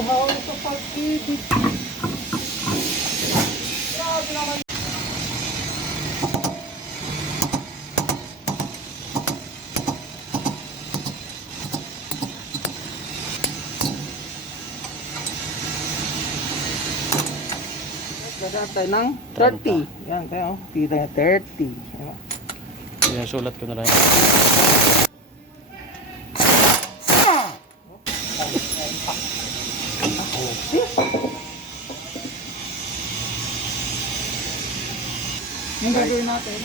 Uhaw sa pag-ibig. Grabe naman. Gagawin tayo ng 30. Yan tayo. Tita niya 30. Yan. Yan, sulat ko na lang. Yung gagawin natin.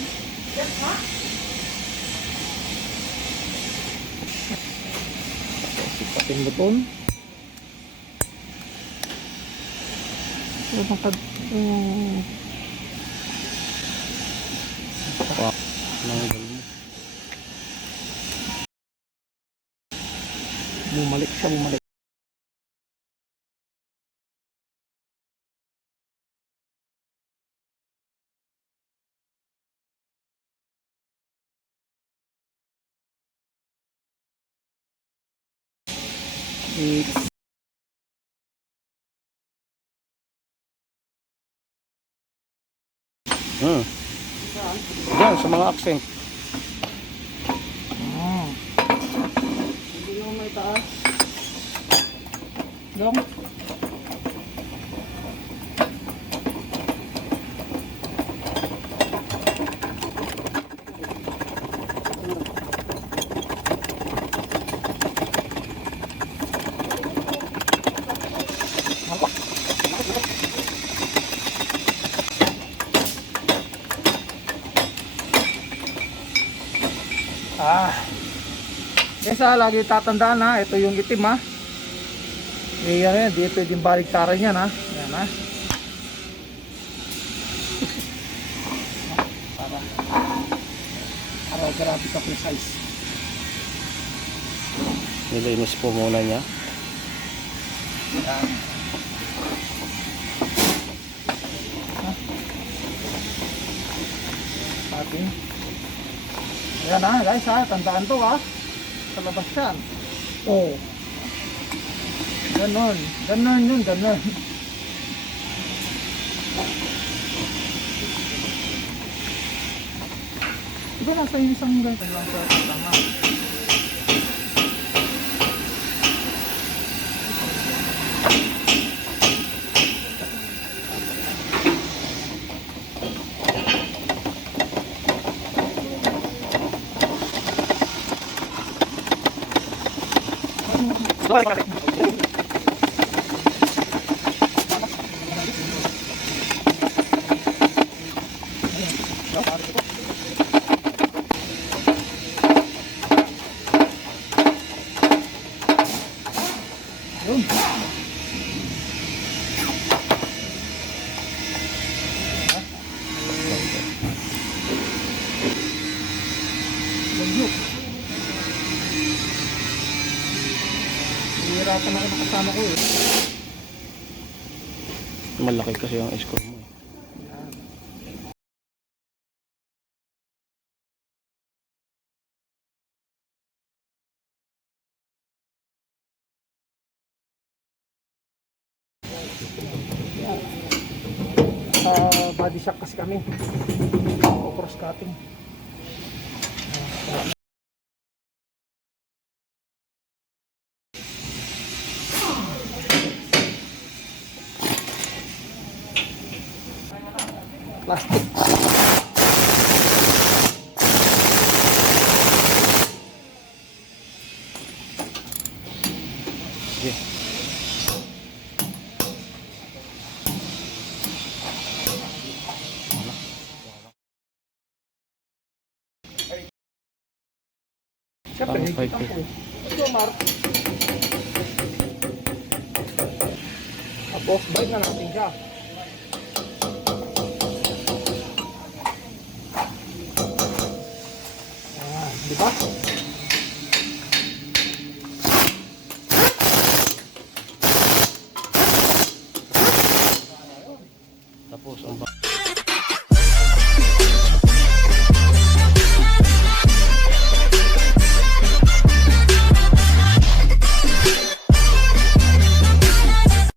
Sipatin buton. Nanggal mo. Bumalik siya, bumalik. It's Yan, sa mga accent. hindi naman may taas. Dong. Kesa lagi tatandaan ha, ito yung itim ha. Eh yan, di pwedeng baliktaran yan ha. Yan ha. Para grabe ka precise. Nilinis po muna niya. Yan. Ating. Ayan ha guys ha, tandaan to ha. Sa labas yan. Oh. Ganon. Ganon yun, ganon. Diba nasa yung isang ganito lang sa tama. Hirapan ako nakasama ko eh. Malaki kasi yung score mo. Body shock kasi kami. Cross cutting. Plastic. Okay. Siyempre, higit ako eh. Ito, Mark. Tapos, balik na natin siya. Di ba?